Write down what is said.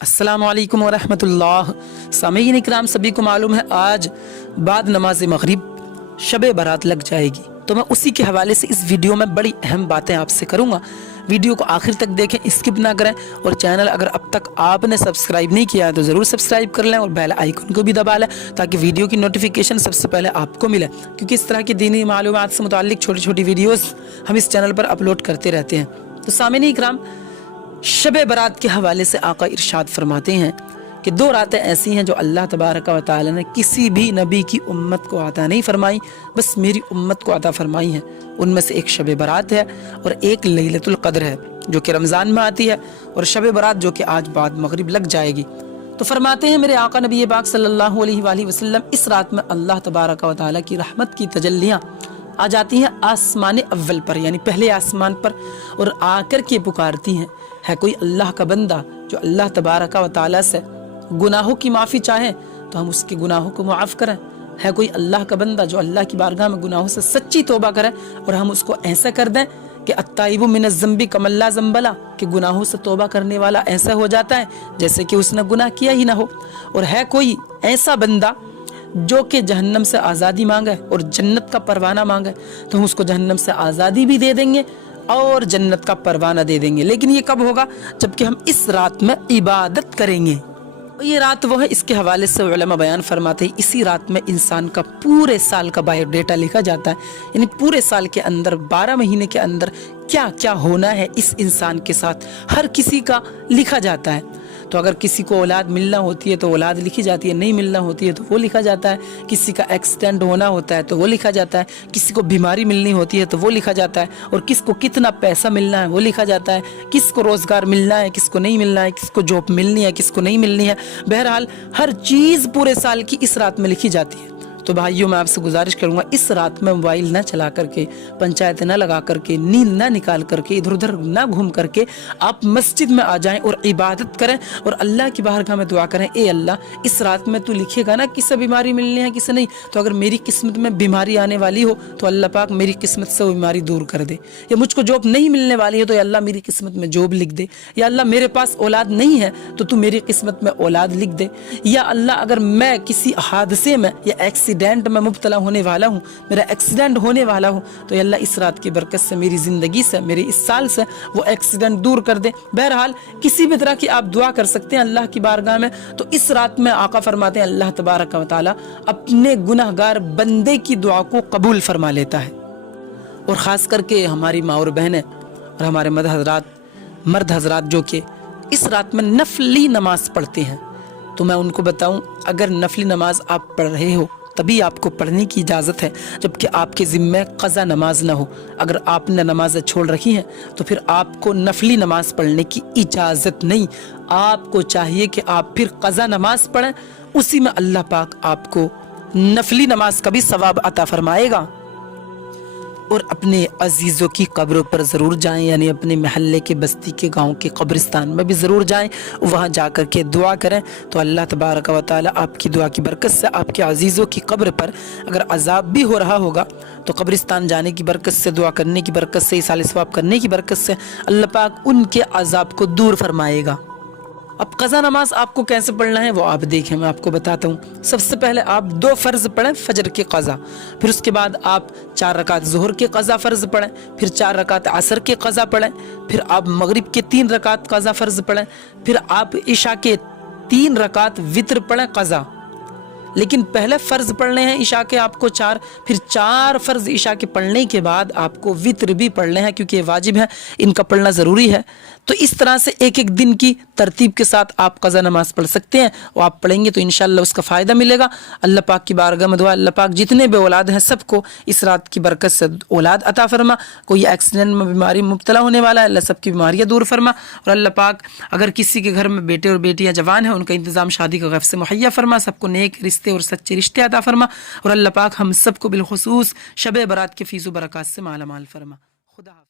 अस्सलामु अलैकुम वरहमतुल्लाह। सामीन इकराम, सभी को मालूम है आज बाद नमाज मगरिब शब बारात लग जाएगी, तो मैं उसी के हवाले से इस वीडियो में बड़ी अहम बातें आपसे करूंगा। वीडियो को आखिर तक देखें, स्किप ना करें, और चैनल अगर अब तक आपने सब्सक्राइब नहीं किया है तो ज़रूर सब्सक्राइब कर लें और बेल आइकन को भी दबा लें ताकि वीडियो की नोटिफिकेशन सबसे पहले आपको मिले, क्योंकि इस तरह की दीनी मालूमात से मुताल्लिक छोटी छोटी वीडियोस हम इस चैनल पर अपलोड करते रहते हैं। तो सामीन इकराम, शब बारात के हवाले से आका इरशाद फरमाते हैं कि दो रातें ऐसी हैं जो अल्लाह तबारक व तआला ने किसी भी नबी की उम्मत को अता नहीं फरमाई, बस मेरी उम्मत को अता फरमाई है। उनमें से एक शब बारात है और एक लैलतुल क़द्र है जो कि रमज़ान में आती है, और शब बारात जो कि आज बाद मगरिब लग जाएगी। तो फरमाते हैं मेरे आका नबी पाक सल्लल्लाहु अलैहि वसल्लम, इस रात में अल्लाह तबारक व तआला की रहमत की तजल्लियाँ आ जाती हैं आसमान अव्वल पर, यानी पहले आसमान पर, और आकर के पुकारती हैं, है कोई अल्लाह का बंदा जो अल्लाह तबारक व तआला से गुनाहों की माफ़ी चाहे तो हम उसके गुनाहों को मुआफ़ करें। है कोई अल्लाह का बंदा जो अल्लाह की बारगाह में गुनाहों से सच्ची तौबा करे और हम उसको ऐसा कर दें कि अत्ताइबु मिनज़ ज़ंबी कमल्ला ज़ंबला, कि गुनाहों से तौबा करने वाला ऐसा हो जाता है जैसे कि उसने गुनाह किया ही ना हो। और है कोई ऐसा बंदा जो कि जहन्नम से आज़ादी मांगे और जन्नत का परवाना मांगे तो हम उसको जहन्नम से आज़ादी भी दे देंगे और जन्नत का परवाना दे देंगे। लेकिन ये कब होगा? जबकि हम इस रात में इबादत करेंगे। ये रात वो है, इसके हवाले से उलमा बयान फरमाते हैं इसी रात में इंसान का पूरे साल का बायोडेटा लिखा जाता है, यानी पूरे साल के अंदर 12 महीने के अंदर क्या क्या होना है इस इंसान के साथ हर किसी का लिखा जाता है। तो अगर किसी को औलाद मिलना होती है तो औलाद लिखी जाती है, नहीं मिलना होती है तो वो लिखा जाता है, किसी का एक्सीडेंट होना होता है तो वो लिखा जाता है, किसी को बीमारी मिलनी होती है तो वो लिखा जाता है, और किसको कितना पैसा मिलना है वो लिखा जाता है, किसको रोज़गार मिलना है, किसको नहीं मिलना है, किसको जॉब मिलनी है, किसको नहीं मिलनी है। बहरहाल हर चीज़ पूरे साल की इस रात में लिखी जाती है। तो भाइयों, मैं आपसे गुजारिश करूंगा इस रात में मोबाइल ना चला करके, पंचायत ना लगा करके, नींद ना निकाल करके, इधर उधर ना घूम करके आप मस्जिद में आ जाएं और इबादत करें और अल्लाह की बारगाह में दुआ करें, ए अल्लाह, इस रात में तू लिखेगा ना किसे बीमारी मिलनी है किसे नहीं, तो अगर मेरी किस्मत में बीमारी आने वाली हो तो अल्लाह पाक मेरी किस्मत से वो बीमारी दूर कर दे, या मुझको जॉब नहीं मिलने वाली है तो अल्लाह मेरी किस्मत में जॉब लिख दे, या अल्लाह मेरे पास औलाद नहीं है तो तू मेरी किस्मत में औलाद लिख दे, या अल्लाह अगर मैं किसी हादसे में या एक्सीडेंट में मुब्तला होने वाला हूँ, मेरा एक्सीडेंट होने वाला हूँ, तो अल्लाह इस रात की बरकत से मेरी ज़िंदगी से, मेरे इस साल से वो एक्सीडेंट दूर कर दे। बहरहाल किसी भी तरह की आप दुआ कर सकते हैं अल्लाह की बारगाह में। तो इस रात में आका फरमाते हैं अल्लाह तबारक व तआला अपने गुनहगार बंदे की दुआ को कबूल फरमा लेता है। और ख़ास करके हमारी माँ और बहनें और हमारे मर्द हजरात जो कि इस रात में नफली नमाज पढ़ते हैं, तो मैं उनको बताऊं, अगर नफली नमाज आप पढ़ रहे हो तभी आपको पढ़ने की इजाज़त है, जबकि आपके ज़िम्मे क़ज़ा नमाज ना हो। अगर आपने नमाज़ें छोड़ रखी हैं तो फिर आपको नफली नमाज पढ़ने की इजाज़त नहीं। आपको चाहिए कि आप फिर क़ज़ा नमाज पढ़ें, उसी में अल्लाह पाक आपको नफली नमाज का भी सवाब अता फरमाएगा। और अपने अजीज़ों की कब्रों पर ज़रूर जाएं, यानी अपने महल्ले के, बस्ती के, गांव के कब्रिस्तान में भी ज़रूर जाएं, वहां जा कर के दुआ करें, तो अल्लाह तबारक व तआला आपकी दुआ की बरकत से आपके अजीज़ों की कब्र पर अगर अजाब भी हो रहा होगा तो कब्रिस्तान जाने की बरकत से, दुआ करने की बरकत से, इसाले सवाब करने की बरकत से अल्लाह पाक उनके अजाब को दूर फरमाएगा। अब क़ज़ा नमाज आपको कैसे पढ़ना है वो आप देखें, मैं आपको बताता हूँ। सबसे पहले आप 2 फ़र्ज़ पढ़ें फजर के क़ज़ा, फिर उसके बाद आप 4 रकात ज़ुहर के क़ज़ा फ़र्ज़ पढ़ें, फिर 4 रकात असर के क़ज़ा पढ़ें, फिर आप मगरिब के 3 रकात क़ज़ा फ़र्ज़ पढ़ें, फिर आप इशा के 3 रकात वितर पढ़ें क़ज़ा। लेकिन पहले फ़र्ज़ पढ़ने हैं इशा के आपको 4, फिर 4 फ़र्ज़ इशा के पढ़ने के बाद आपको वितर भी पढ़ने हैं, क्योंकि ये वाजिब है, इनका पढ़ना ज़रूरी है। तो इस तरह से एक एक दिन की तरतीब के साथ आप क़ज़ा नमाज पढ़ सकते हैं, और आप पढ़ेंगे तो इंशाअल्लाह उसका फ़ायदा मिलेगा। अल्लाह पाक की बारगाह में दुआ, अल्लाह पाक जितने भी औलाद हैं सबको इस रात की बरकत से औलाद अता फरमा। कोई एक्सीडेंट में बीमारी मुब्तला होने वाला है, अल्लाह सबकी बीमारियाँ दूर फरमा। और अल्लाह पाक अगर किसी के घर में बेटे और बेटियाँ जवान हैं, उनका इंतज़ाम शादी का गैफ से मुहैया फरमा, सबको नेक रिश्ते और सच्चे रिश्ते अता फरमा। और अल्लाह पाक हम सबको बिलखुसूस शब बारात के फीज़ व बरक़ात से माला माल फरमा। खुदा।